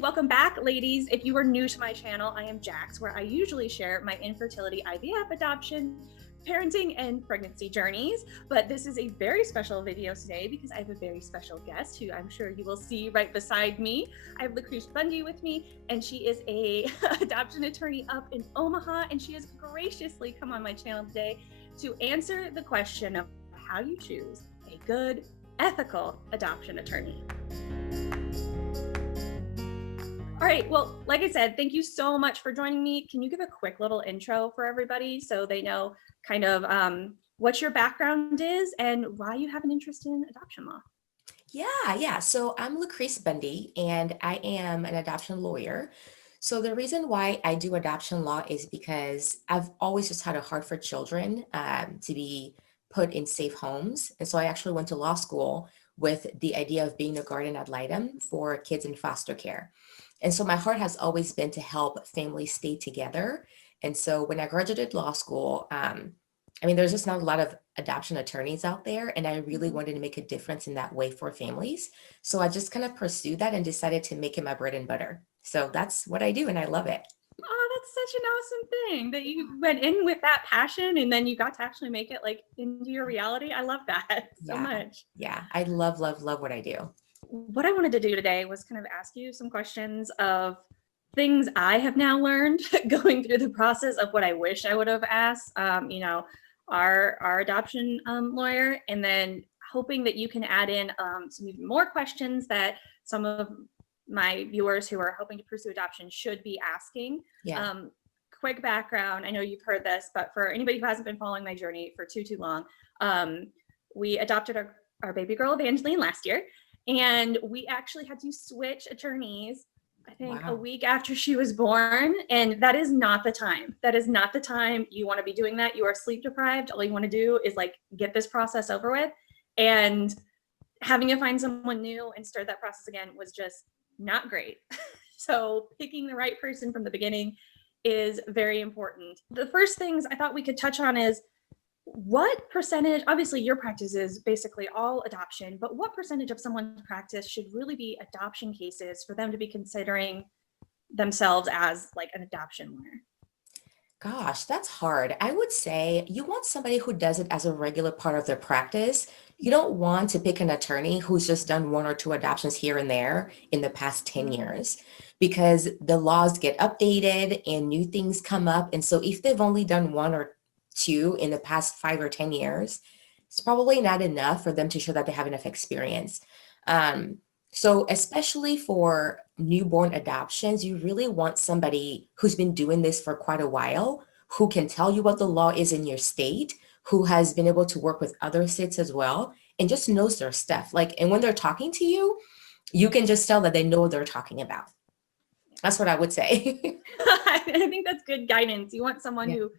welcome back, ladies. If you are new to my channel, I am Jax, where I usually share my infertility, IVF, adoption, parenting, and pregnancy journeys. But this is a very special video today because I have a very special guest who I'm sure you will see right beside me. I have Lucretia Bundy with me, and she is a adoption attorney up in Omaha, and she has graciously come on my channel today to answer the question of how you choose a good, ethical adoption attorney. All right, well, like I said, thank you so much for joining me. Can you give a quick little intro for everybody so they know kind of what your background is and why you have an interest in adoption law? Yeah. So I'm Lucretia Bundy, and I am an adoption lawyer. So the reason why I do adoption law is because I've always just had a heart for children to be put in safe homes. And so I actually went to law school with the idea of being a guardian ad litem for kids in foster care. And so my heart has always been to help families stay together. And so when I graduated law school, there's just not a lot of adoption attorneys out there, and I really Mhm. wanted to make a difference in that way for families. So I just kind of pursued that and decided to make it my bread and butter. So that's what I do, and I love it. Oh, that's such an awesome thing that you went in with that passion and then you got to actually make it like into your reality. I love that so Yeah. much. Yeah. I love, love, love what I do. What I wanted to do today was kind of ask you some questions of things I have now learned going through the process of what I wish I would have asked, our adoption lawyer, and then hoping that you can add in some even more questions that some of my viewers who are hoping to pursue adoption should be asking. Yeah. Um, Quick background, I know you've heard this, but for anybody who hasn't been following my journey for too long, we adopted our baby girl Evangeline last year, and we actually had to switch attorneys, I think, a Wow. week after she was born. And that is not the time. That is not the time you want to be doing that. You are sleep deprived. All you want to do is like get this process over with. And having to find someone new and start that process again was just not great. So picking the right person from the beginning is very important. The first things I thought we could touch on is what percentage, obviously your practice is basically all adoption, but what percentage of someone's practice should really be adoption cases for them to be considering themselves as like an adoption lawyer? Gosh, that's hard. I would say you want somebody who does it as a regular part of their practice. You don't want to pick an attorney who's just done one or two adoptions here and there in the past 10 Mm, years because the laws get updated and new things come up. And so if they've only done one or two in the past 5 or 10 years, it's probably not enough for them to show that they have enough experience. Um, so especially for newborn adoptions, you really want somebody who's been doing this for quite a while, who can tell you what the law is in your state, who has been able to work with other states as well, and just knows their stuff. Like, and when they're talking to you, you can just tell that they know what they're talking about. That's what I would say. I think that's good guidance. You want someone Yeah. who,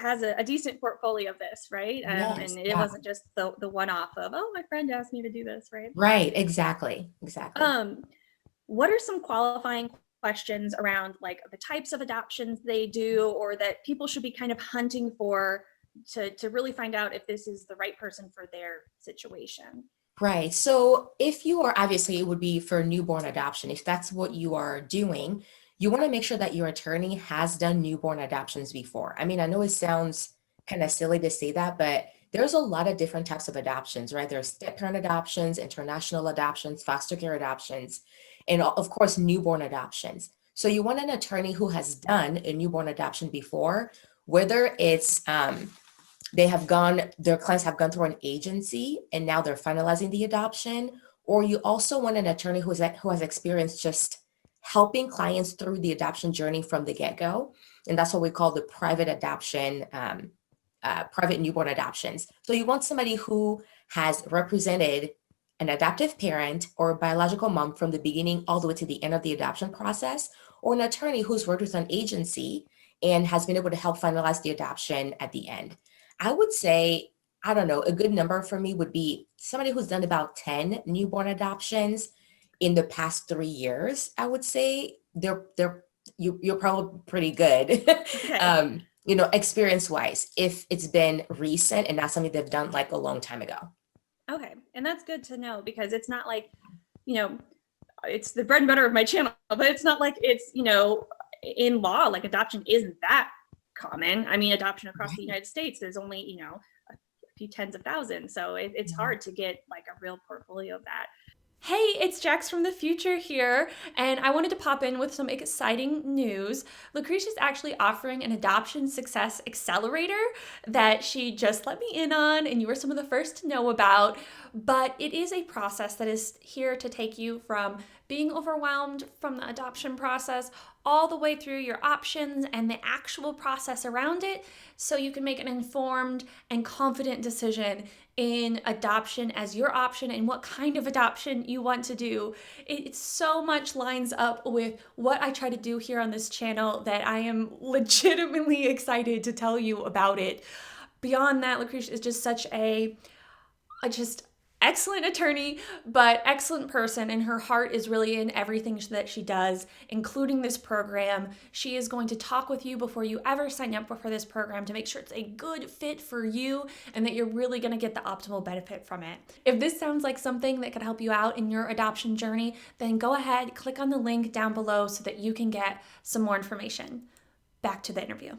has a decent portfolio of this, right? Yes. And it Yeah. wasn't just the one off of, oh, my friend asked me to do this, right? Right. Exactly. Exactly. Um, what are some qualifying questions around like the types of adoptions they do or that people should be kind of hunting for to really find out if this is the right person for their situation? Right. So if you are, obviously, it would be for newborn adoption. If that's what you are doing, you want to make sure that your attorney has done newborn adoptions before. I mean, I know it sounds kind of silly to say that, but there's a lot of different types of adoptions, right? There's step parent adoptions, international adoptions, foster care adoptions, and of course, newborn adoptions. So you want an attorney who has done a newborn adoption before, whether it's their clients have gone through an agency and now they're finalizing the adoption, or you also want an attorney who has experience just helping clients through the adoption journey from the get-go. And that's what we call the private adoption, private newborn adoptions. So you want somebody who has represented an adoptive parent or biological mom from the beginning all the way to the end of the adoption process, or an attorney who's worked with an agency and has been able to help finalize the adoption at the end. I would say, I don't know, a good number for me would be somebody who's done about 10 newborn adoptions in the past 3 years. I would say you're probably pretty good. Okay. Experience wise, if it's been recent and not something they've done like a long time ago. Okay. And that's good to know because it's not like, you know, it's the bread and butter of my channel, but it's not like it's, in law, like adoption isn't that common. I mean, adoption across the Right. United States, there's only, a few tens of thousands. So it's Yeah. hard to get like a real portfolio of that. Hey, it's Jax from the future here, and I wanted to pop in with some exciting news. Lucretia is actually offering an adoption success accelerator that she just let me in on, and you were some of the first to know about. But it is a process that is here to take you from being overwhelmed from the adoption process all the way through your options and the actual process around it so you can make an informed and confident decision in adoption as your option and what kind of adoption you want to do. It so much lines up with what I try to do here on this channel that I am legitimately excited to tell you about it. Beyond that, Lucretia is just such a just excellent attorney, but excellent person, and her heart is really in everything that she does, including this program. She is going to talk with you before you ever sign up for this program to make sure it's a good fit for you and that you're really going to get the optimal benefit from it. If this sounds like something that could help you out in your adoption journey, then go ahead, click on the link down below so that you can get some more information. Back to the interview.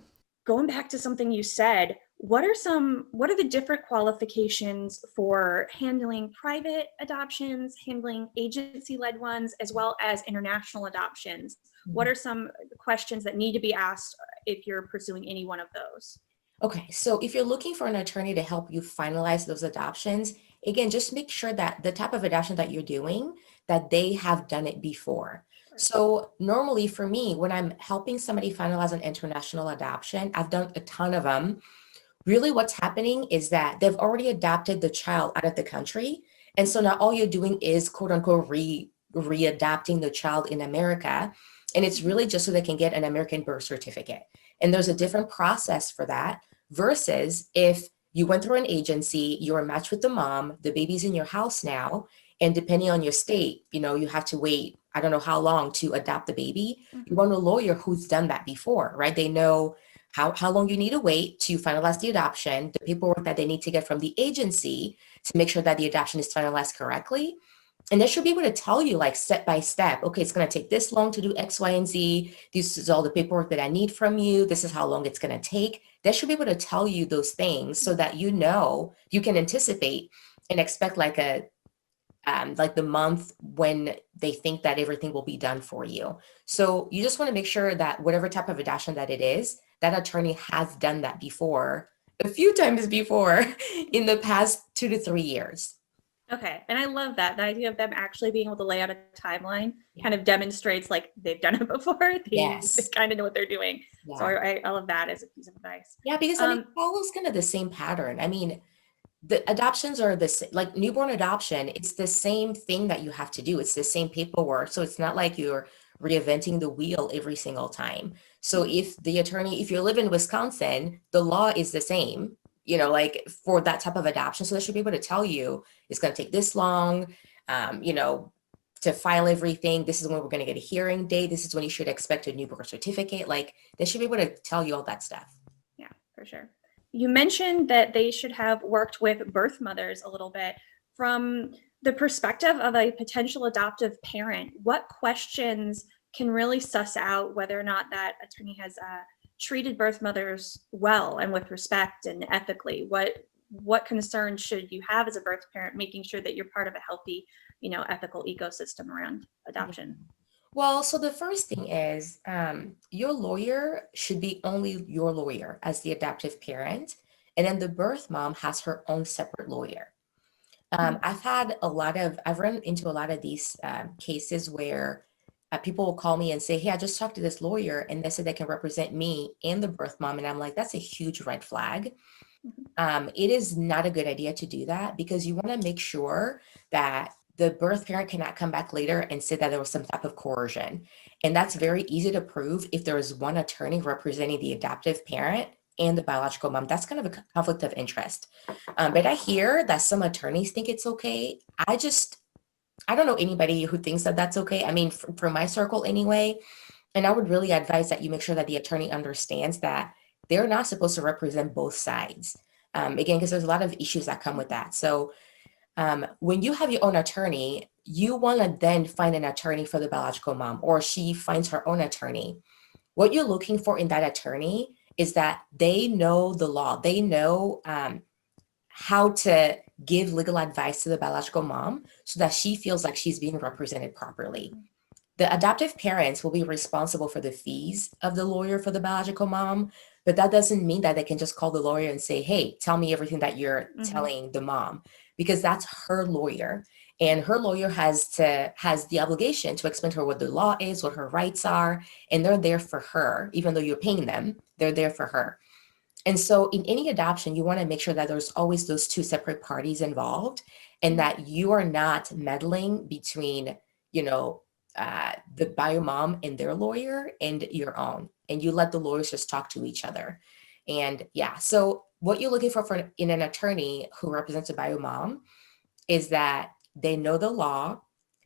Going back to something you said, what are the different qualifications for handling private adoptions, handling agency-led ones, as well as international adoptions? What Mhm. are some questions that need to be asked if you're pursuing any one of those? Okay, so if you're looking for an attorney to help you finalize those adoptions, again, just make sure that the type of adoption that you're doing, that they have done it before. So normally for me, when I'm helping somebody finalize an international adoption, I've done a ton of them. Really what's happening is that they've already adopted the child out of the country. And so now all you're doing is quote unquote readopting the child in America. And it's really just so they can get an American birth certificate. And there's a different process for that versus if you went through an agency, you were matched with the mom, the baby's in your house now, and depending on your state, you have to wait, I don't know how long to adopt the baby. You Mhm. want a lawyer who's done that before, right? They know how long you need to wait to finalize the adoption, the paperwork that they need to get from the agency to make sure that the adoption is finalized correctly. And they should be able to tell you like step by step, okay, it's going to take this long to do X, Y, and Z. This is all the paperwork that I need from you. This is how long it's going to take. They should be able to tell you those things so that you can anticipate and expect like the month when they think that everything will be done for you. So you just want to make sure that whatever type of adoption that it is, that attorney has done that before, a few times before in the past 2 to 3 years. Okay, and I love that. The idea of them actually being able to lay out a timeline Yeah. kind of demonstrates like they've done it before. They Yes. kind of know what they're doing. So Yeah. I love that as a piece of advice. Yeah, because I mean, Um, it follows kind of the same pattern. I mean, the adoptions are like newborn adoption, it's the same thing that you have to do. It's the same paperwork. So it's not like you're reinventing the wheel every single time. So if you live in Wisconsin, the law is the same, like for that type of adoption. So they should be able to tell you it's going to take this long, um, you know, to file everything. This is when we're going to get a hearing date. This is when you should expect a new birth certificate. Like they should be able to tell you all that stuff. Yeah, for sure. You mentioned that they should have worked with birth mothers a little bit. From the perspective of a potential adoptive parent, what questions can really suss out whether or not that attorney has treated birth mothers well and with respect and ethically? What concerns should you have as a birth parent, making sure that you're part of a healthy, ethical ecosystem around adoption? Well, so the first thing is your lawyer should be only your lawyer as the adoptive parent. And then the birth mom has her own separate lawyer. Mhm. I've run into a lot of these cases where people will call me and say, hey, I just talked to this lawyer and they said they can represent me and the birth mom. And I'm like, that's a huge red flag. Mhm. It is not a good idea to do that because you want to make sure that the birth parent cannot come back later and say that there was some type of coercion. And that's very easy to prove if there is one attorney representing the adoptive parent and the biological mom. That's kind of a conflict of interest. But I hear that some attorneys think it's okay. I don't know anybody who thinks that that's okay. I mean, from my circle anyway. And I would really advise that you make sure that the attorney understands that they're not supposed to represent both sides. Again, because there's a lot of issues that come with that. So when you have your own attorney, you want to then find an attorney for the biological mom, or she finds her own attorney, what you're looking for in that attorney is that they know the law. They know how to give legal advice to the biological mom so that she feels like she's being represented properly. The adoptive parents will be responsible for the fees of the lawyer for the biological mom, but that doesn't mean that they can just call the lawyer and say, hey, tell me everything that you're Mhm. telling the mom, because that's her lawyer. And her lawyer has the obligation to explain to her what the law is, what her rights are, and they're there for her. Even though you're paying them, they're there for her. And so in any adoption, you want to make sure that there's always those two separate parties involved, and that you are not meddling between, you know, the bio mom and their lawyer and your own, and you let the lawyers just talk to each other. And yeah, so what you're looking for in an attorney who represents a bio mom is that they know the law,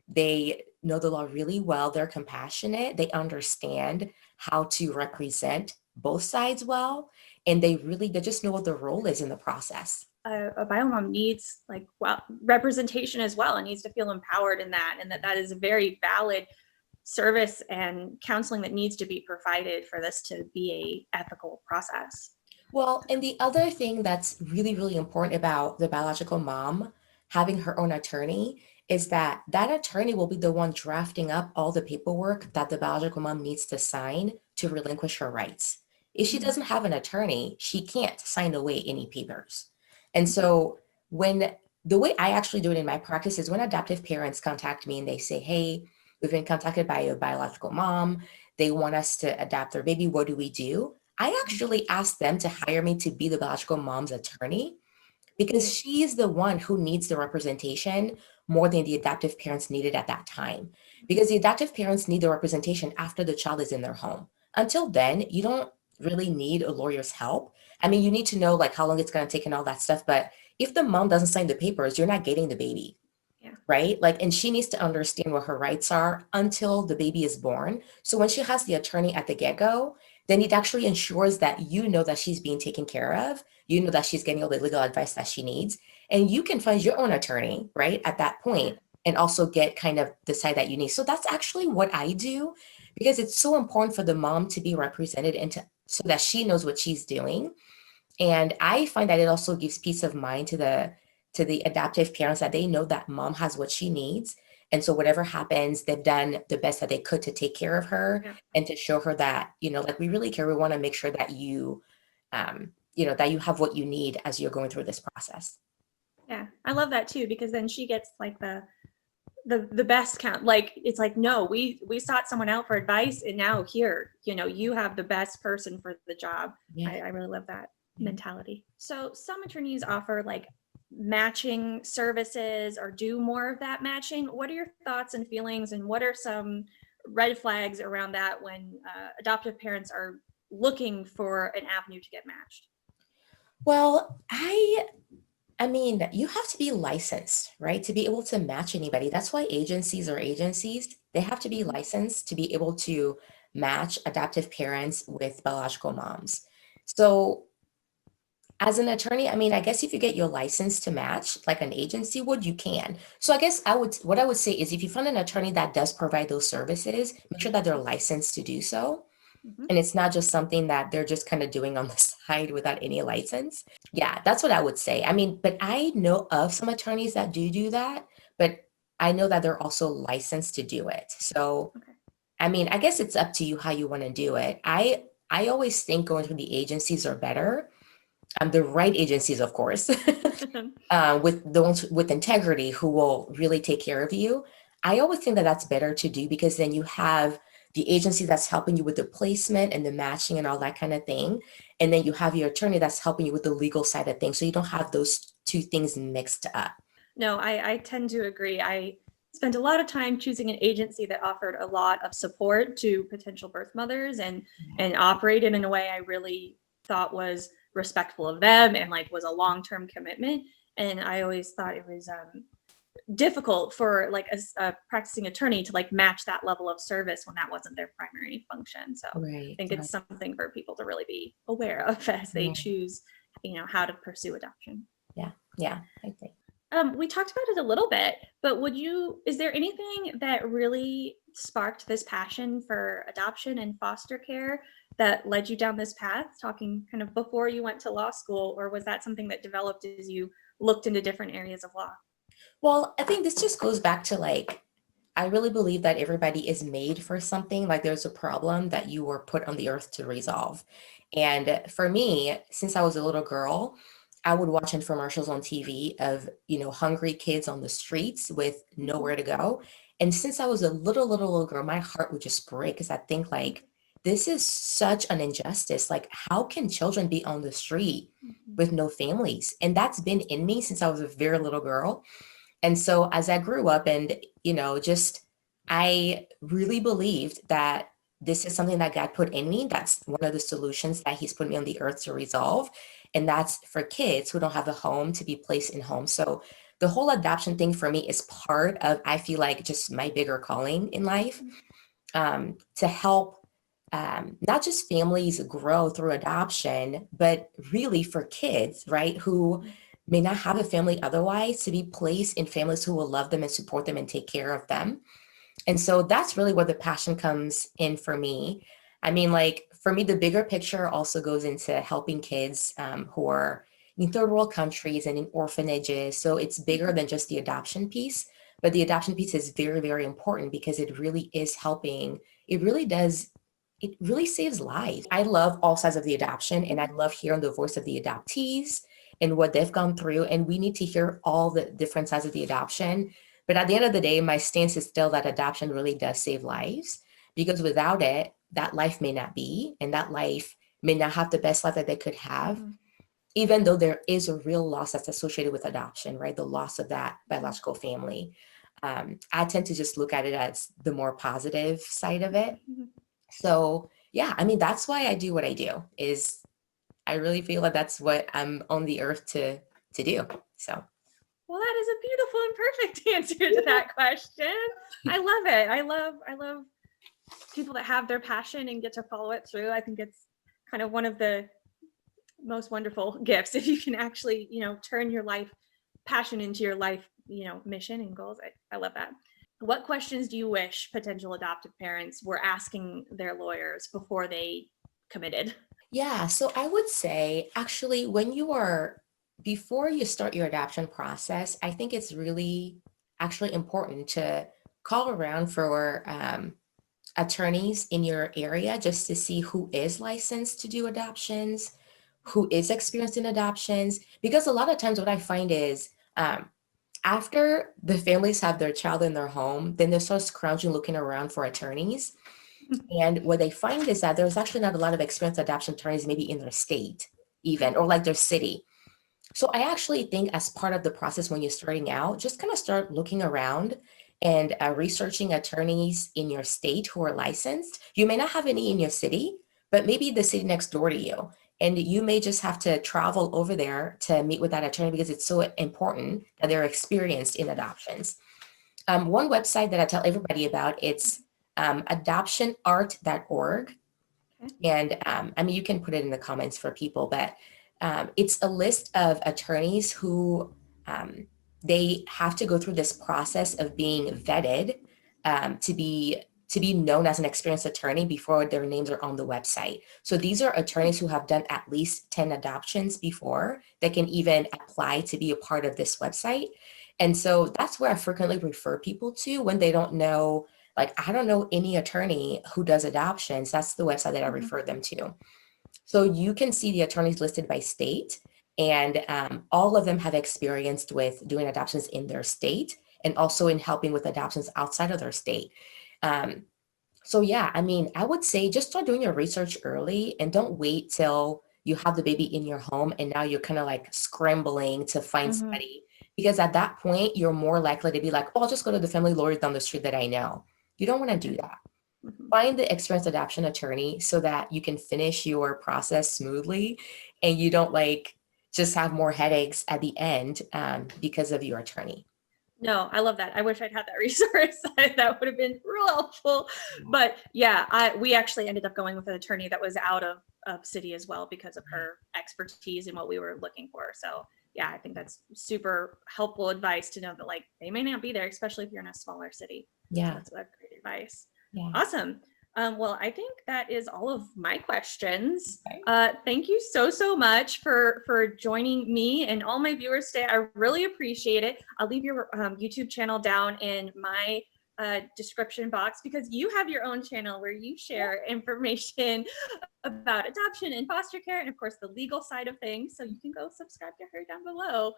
they know the law really well, they're compassionate, they understand how to represent both sides well, and they just know what their role is in the process. A bio mom needs like well representation as well, and needs to feel empowered in that, and that is a very valid service and counseling that needs to be provided for this to be a ethical process. Well, and the other thing that's really, really important about the biological mom having her own attorney is that that attorney will be the one drafting up all the paperwork that the biological mom needs to sign to relinquish her rights. If she Mhm. doesn't have an attorney, she can't sign away any papers. And so when the way I actually do it in my practice is when adoptive parents contact me and they say, hey, we've been contacted by a biological mom, they want us to adopt their baby, what do we do? I actually asked them to hire me to be the biological mom's attorney because she's the one who needs the representation more than the adoptive parents needed at that time. Because the adoptive parents need the representation after the child is in their home. Until then, you don't really need a lawyer's help. I mean, you need to know like how long it's going to take and all that stuff. But if the mom doesn't sign the papers, you're not getting the baby, Yeah. right? Like, and she needs to understand what her rights are until the baby is born. So when she has the attorney at the get-go, then it actually ensures that you know that she's being taken care of. You know that she's getting all the legal advice that she needs. And you can find your own attorney, right, at that Yeah. point, and also get kind of the side that you need. So that's actually what I do because it's so important for the mom to be represented and so that she knows what she's doing. And I find that it also gives peace of mind to the adoptive parents that they know that mom has what she needs. And so whatever happens, they've done the best that they could to take care of her Yeah. and to show her that, like we really care. We want to make sure that that you have what you need as you're going through this process. Yeah. I love that too, because then she gets like the best count. Like it's like, no, we sought someone out for advice, and now here, you have the best person for the job. Yeah. I really love that Yeah. mentality. So some attorneys offer like matching services or do more of that matching. What are your thoughts and feelings, and what are some red flags around that when adoptive parents are looking for an avenue to get matched? Well, I mean, you have to be licensed, right, to be able to match anybody. That's why agencies are agencies. They have to be Mhm. licensed to be able to match adoptive parents with biological moms. So, as an attorney, I mean, I guess if you get your license to match like an agency would, you can. So, I guess what I would say is if you find an attorney that does provide those services, make sure that they're licensed to do so. Mhm. And it's not just something that they're just kind of doing on the side without any license. Yeah, that's what I would say. I mean, but I know of some attorneys that do that, but I know that they're also licensed to do it. So, Okay. I mean, I guess it's up to you how you want to do it. I always think going through the agencies are better. The right agencies, of course, with the ones with integrity who will really take care of you. I always think that that's better to do because then you have the agency that's helping you with the placement and the matching and all that kind of thing. And then you have your attorney that's helping you with the legal side of things. So you don't have those two things mixed up. No, I tend to agree. I spent a lot of time choosing an agency that offered a lot of support to potential birth mothers, and operated in a way I really thought was respectful of them and like was a long-term commitment. And I always thought it was difficult for like a practicing attorney to like match that level of service when that wasn't their primary function. So I Right, think right, it's something for people to really be aware of as they right. choose, how to pursue adoption. Yeah, yeah, I think. We talked about it a little bit, but is there anything that really sparked this passion for adoption and foster care that led you down this path, talking kind of before you went to law school, or was that something that developed as you looked into different areas of law? Well, I think this just goes back to like, I really believe that everybody is made for something. Like there's a problem that you were put on the earth to resolve. And for me, since I was a little girl, I would watch infomercials on TV of, hungry kids on the streets with nowhere to go. And since I was a little girl, my heart would just break because I think like, this is such an injustice. Like, how can children be on the street Mhm. with no families? And that's been in me since I was a very little girl. And so as I grew up and, just I really believed that this is something that God put in me. That's one of the solutions that He's put me on the earth to resolve. And that's for kids who don't have a home to be placed in homes. So the whole adoption thing for me is part of, I feel like, just my bigger calling in life, to help not just families grow through adoption, but really for kids, right, who may not have a family otherwise, to be placed in families who will love them and support them and take care of them. And so that's really where the passion comes in for me. I mean, like for me, the bigger picture also goes into helping kids who are in third world countries and in orphanages. So it's bigger than just the adoption piece, but the adoption piece is very, very important because it really is helping. It really does. It really saves lives. I love all sides of the adoption and I love hearing the voice of the adoptees and what they've gone through. And we need to hear all the different sides of the adoption, but at the end of the day, my stance is still that adoption really does save lives because without it, that life may not be, and that life may not have the best life that they could have, Mhm. even though there is a real loss that's associated with adoption, right? The loss of that Mhm. biological family. I tend to just look at it as the more positive side of it. Mhm. So yeah, I mean, that's why I do what I do is I really feel like that's what I'm on the earth to do. So Well, that is a beautiful and perfect answer to that question. I love it. I love people that have their passion and get to follow it through. I think it's kind of one of the most wonderful gifts if you can actually, turn your life passion into your life, mission and goals. I love that. What questions do you wish potential adoptive parents were asking their lawyers before they committed? yeah, so I would say actually before you start your adoption process, I think it's really actually important to call around for attorneys in your area just to see who is licensed to do adoptions, who is experienced in adoptions. Because a lot of times what I find is after the families have their child in their home, then they start scrounging looking around for attorneys. And what they find is that there's actually not a lot of experienced adoption attorneys, maybe in their state, even, or like their city. So I actually think as part of the process when you're starting out, just kind of start looking around and researching attorneys in your state who are licensed. You may not have any in your city, but maybe the city next door to you. And you may just have to travel over there to meet with that attorney because it's so important that they're experienced in adoptions. One website that I tell everybody about, it's adoptionart.org. Okay. And I mean, you can put it in the comments for people, but it's a list of attorneys who um, they have to go through this process of being vetted to be known as an experienced attorney before their names are on the website. So these are attorneys who have done at least 10 adoptions before that can even apply to be a part of this website. And so that's where I frequently refer people to when they don't know, like, I don't know any attorney who does adoptions. That's the website that I Mhm. refer them to. So you can see the attorneys listed by state, and all of them have experienced with doing adoptions in their state and also in helping with adoptions outside of their state. Um, so yeah, I mean, I would say just start doing your research early and don't wait till you have the baby in your home and now you're kind of like scrambling to find Mhm. somebody, because at that point you're more likely to be like, oh, I'll just go to the family lawyer down the street that I know. You don't want to do that. Mhm. Find the experienced adoption attorney so that you can finish your process smoothly and you don't like just have more headaches at the end because of your attorney. No, I love that. I wish I'd had that resource. That would have been real helpful. But yeah, we actually ended up going with an attorney that was out of city as well because of her expertise and what we were looking for. So yeah, I think that's super helpful advice to know that like they may not be there, especially if you're in a smaller city. So Yeah. that's great advice. Yeah. Awesome. Well, I think that is all of my questions. Okay. Thank you so much for joining me and all my viewers today. I really appreciate it. I'll leave your YouTube channel down in my description box because you have your own channel where you share information about adoption and foster care and of course the legal side of things. So you can go subscribe to her down below.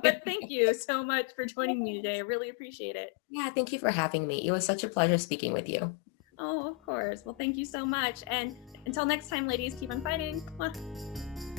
But thank you so much for joining me today. I really appreciate it. Yeah, thank you for having me. It was such a pleasure speaking with you. Oh, of course. Well, thank you so much. And until next time, ladies, keep on fighting. Mwah.